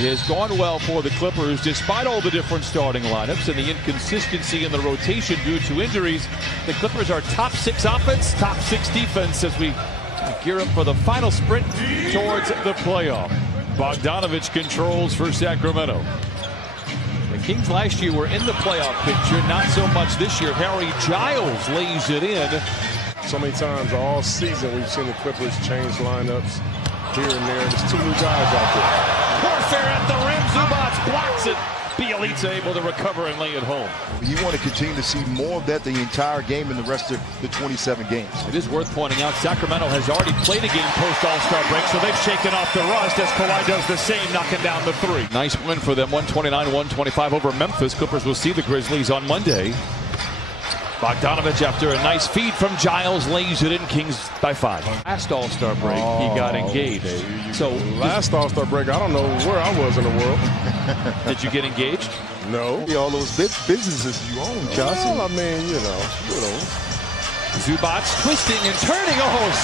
It has gone well for the Clippers despite all the different starting lineups and the inconsistency in the rotation due to injuries. The Clippers are top 6 offense, top 6 defense as we gear up for the final sprint towards the playoff. Bogdanovich controls for Sacramento. The Kings last year were in the playoff picture, not so much this year. Harry Giles lays it in. So many times all season we've seen the Clippers change lineups here and there. There's 2 new guys out there. Warfare at the rim. Zubac blocks it. Bjelica able to recover and lay it home. You want to continue to see more of that the entire game and the rest of the 27 games. It is worth pointing out Sacramento has already played a game post All-Star break, so they've shaken off the rust as Kawhi does the same, knocking down the 3. Nice win for them, 129-125 over Memphis. Clippers will see the Grizzlies on Monday. Bogdanovich, after a nice feed from Giles, lays it in. Kings by 5. Last All-Star break, he got engaged. So last All-Star break, I don't know where I was in the world. Did you get engaged? No. All those businesses you own, Johnson. Well, I mean, you know. Zubac twisting and turning,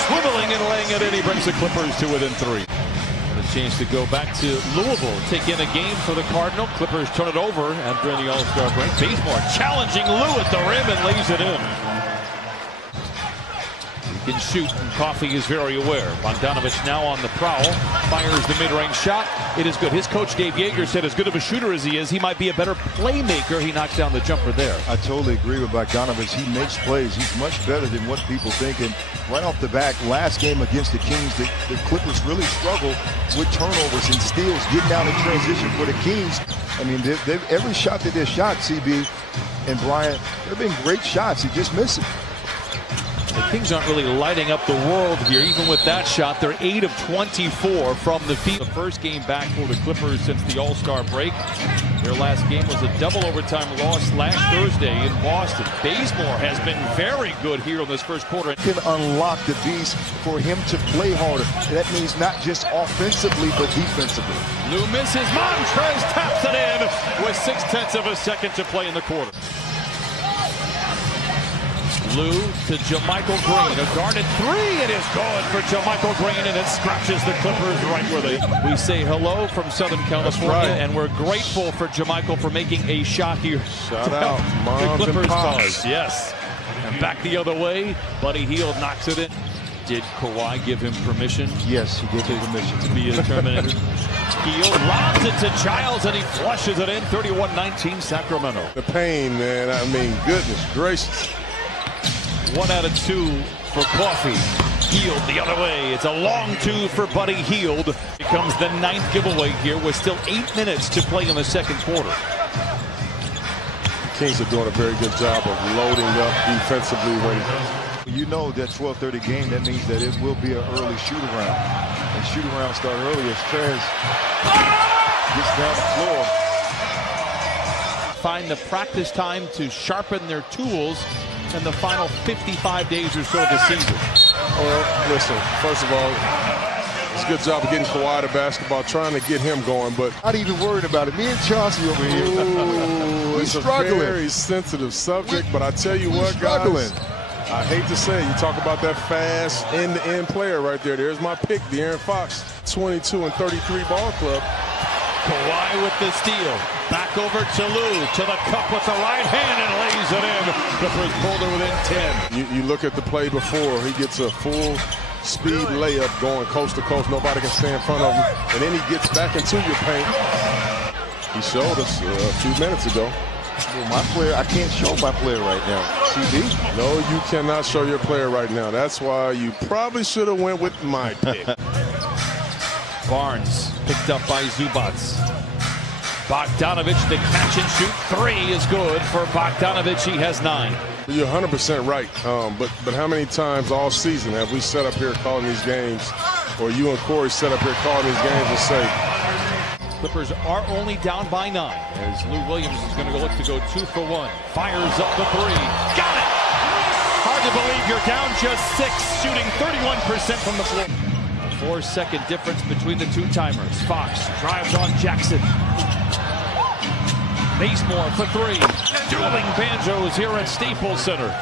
swiveling and laying it in. He brings the Clippers to within 3. A chance to go back to Louisville, take in a game for the Cardinal. Clippers turn it over after the All-Star break. Bazemore challenging Lou at the rim and lays it in. He can shoot, and Coffey is very aware. Bogdanovich now on the prowl, fires the mid-range shot. It is good. His coach Dave Yeager said as good of a shooter as he is, he might be a better playmaker. He knocks down the jumper there. I totally agree with Bogdanovich. He makes plays. He's much better than what people think. And right off the bat, last game against the Kings, the Clippers really struggle with turnovers and steals, getting out in transition for the Kings. I mean, every shot that they shot, CB and Bryant, they've been great shots. He just missed it. The Kings aren't really lighting up the world here. Even with that shot, they're 8 of 24 from the field. The first game back for the Clippers since the All-Star break. Their last game was a double overtime loss last Thursday in Boston. Bazemore has been very good here in this first quarter. Can unlock the beast for him to play harder. That means not just offensively, but defensively. Lou misses. Montrez taps it in with 0.6 of a second to play in the quarter. Lou to JaMychal Green, a guarded 3. It is good for JaMychal Green, and it scratches the Clippers right where they. We say hello from Southern California, and we're grateful for JaMychal for making a shot here. Shout out, the Clippers cause. Yes. And back the other way, Buddy Hield knocks it in. Did Kawhi give him permission? Yes, he gave him permission to be a Terminator. Hield lobs it to Giles, and he flushes it in. 31-19 Sacramento. The pain, man. I mean, goodness gracious. 1 out of 2 for Coffey. Hield the other way. It's a long 2 for Buddy Hield. Becomes the 9th giveaway here with still 8 minutes to play in the second quarter. The Kings are doing a very good job of loading up defensively. You know that 12:30 game, that means that it will be an early shoot-around. And shoot-around start early as Trez gets down the floor. Find the practice time to sharpen their tools in the final 55 days or so of the season. Well, listen, first of all, it's a good job of getting Kawhi to basketball, trying to get him going, but not even worried about it. Me and Chauncey over here. He's struggling. It's a very sensitive subject, but I tell you what, guys, I hate to say it, you talk about that fast end-to-end player right there. There's my pick, De'Aaron Fox, 22 and 33 ball club. Kawhi with the steal. Back over to Lou, to the cup with the right hand, and lays it in. Clippers pulled it within 10. You look at the play before. He gets a full speed layup going coast to coast. Nobody can stay in front of him. And then he gets back into your paint. He showed us a few minutes ago. Well, my player, I can't show my player right now. CB? No, you cannot show your player right now. That's why you probably should have went with my pick. Barnes picked up by Zubac. Bogdanovich, the catch and shoot 3 is good for Bogdanovich. He has 9. You're 100% right. But how many times all season have we set up here calling these games, or you and Corey set up here calling these games and say, Clippers are only down by 9 as Lou Williams is going to look to go 2 for 1. Fires up the 3. Got it! Hard to believe you're down just 6, shooting 31% from the floor. A 4-second difference between the 2 timers. Fox drives on Jackson. Bazemore for 3. Dueling banjos here at Staples Center.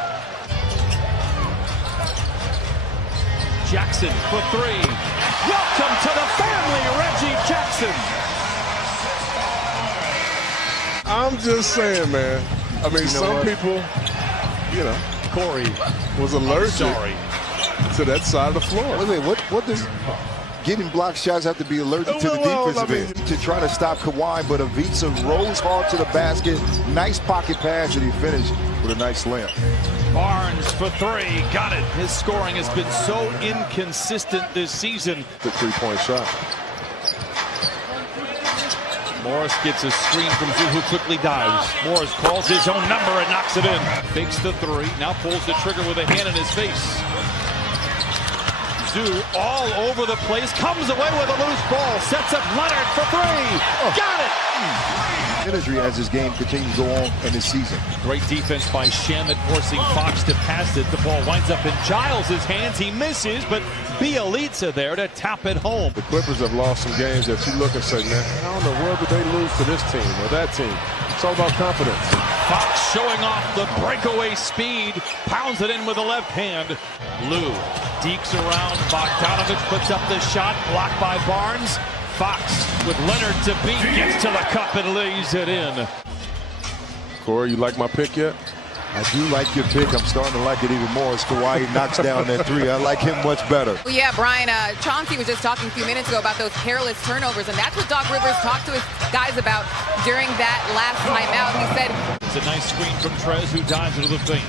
Jackson for 3. Welcome to the family, Reggie Jackson. I'm just saying, man. I mean, some people, Corey was allergic sorry. to that side of the floor. Wait, what does getting block shots have to be allergic to the defensive end? To try to stop Kawhi, but Ivica rose hard to the basket. Nice pocket pass, and he finished with a nice layup. Barnes for three, got it. His scoring has been so inconsistent this season. The three-point shot. Morris gets a screen from Zoo, who quickly dives. Morris calls his own number and knocks it in. Fakes the three, now pulls the trigger with a hand in his face. Zoo all over the place, comes away with a loose ball, sets up Leonard for three. Got it! Energy as his game continues to go on in this season. Great defense by Shamet, forcing Fox to pass it. The ball winds up in Giles' hands. He misses, but Bjelica there to tap it home. The Clippers have lost some games that you look and say, man, how in the world did they lose to this team or that team? It's all about confidence. Fox showing off the breakaway speed, pounds it in with the left hand. Lou dekes around. Bogdanovich puts up the shot, blocked by Barnes. Fox with Leonard to beat, gets to the cup and lays it in. Corey, you like my pick yet? I do like your pick. I'm starting to like it even more as Kawhi knocks down that three. I like him much better. Well, yeah, Brian, Chauncey was just talking a few minutes ago about those careless turnovers, and that's what Doc Rivers talked to his guys about during that last timeout. He said, it's a nice screen from Trez, who dives into the paint.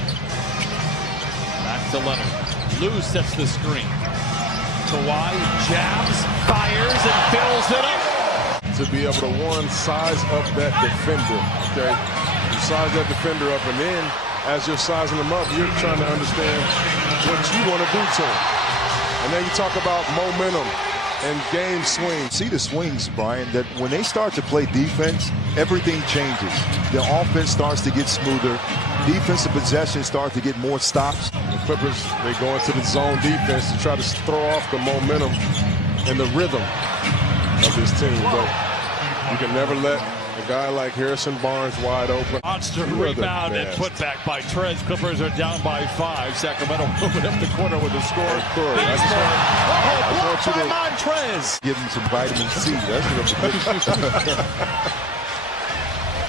Back to Leonard. Lou sets the screen. Kawhi jabs, fires, and fills it up. To be able to, one, size up that defender, okay? You size that defender up, and then as you're sizing them up, you're trying to understand what you want to do to them. And then you talk about momentum and game swings. See the swings, Brian, that when they start to play defense, everything changes. The offense starts to get smoother. Defensive possession starts to get more stops. The Clippers, they go into the zone defense to try to throw off the momentum and the rhythm of this team. But you can never let a guy like Harrison Barnes wide open. Monster rebound and put back by Trez. Clippers are down by 5. Sacramento moving up the corner with a score. Corey, Blocked by Montrez. Give him some vitamin C. That's what I'm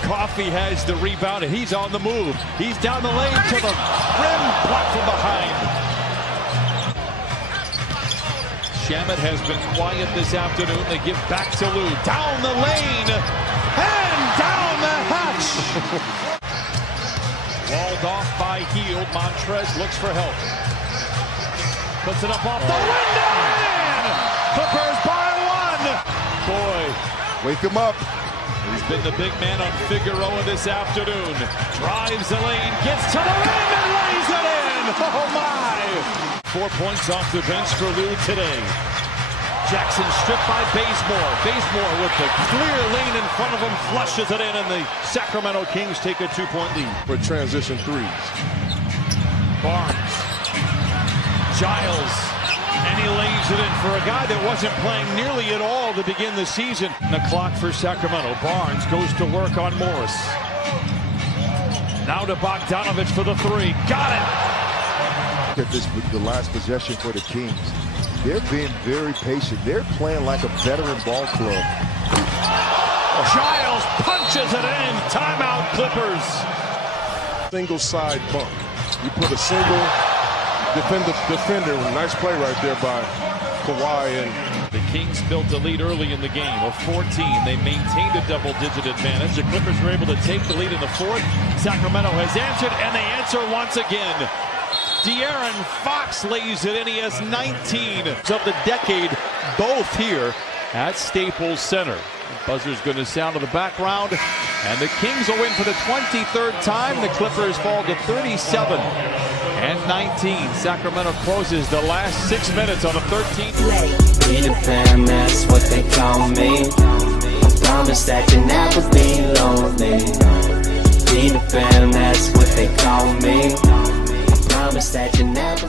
Coffee has the rebound, and he's on the move. He's down the lane to the rim, blocked from behind. Shamet has been quiet this afternoon. They give back to Lou. Down the lane, and down the hatch. Walled off by Hield. Montrez looks for help. Puts it up off the window, and Clippers by 1. Boy. Wake him up. He's been the big man on Figueroa this afternoon. Drives the lane, gets to the rim, and lays it in. Oh, my. 4 points off the bench for Lou today. Jackson stripped by Bazemore. Bazemore with the clear lane in front of him, flushes it in, and the Sacramento Kings take a 2-point lead. For transition threes. Barnes. Giles. And he lays it in for a guy that wasn't playing nearly at all to begin the season. The clock for Sacramento. Barnes goes to work on Morris. Now to Bogdanovich for the three. Got it! At this, the last possession for the Kings. They're being very patient. They're playing like a veteran ball club. Giles punches it in. Timeout, Clippers. Single side bump. You put a single defender, nice play right there by Kawhi. And the Kings built a lead early in the game of 14. They maintained a double-digit advantage. The Clippers were able to take the lead in the fourth. Sacramento has answered, and they answer once again. De'Aaron Fox lays it in. He has 19 of the decade, both here at Staples Center. The buzzer's going to sound in the background, and the Kings will win for the 23rd time. The Clippers fall to 37 and 19. Sacramento closes the last 6 minutes on a 13th. Be the fam, that's what they call me. I promise that you'll never be lonely. Be the fam, that's what they call me. I promise that you'll never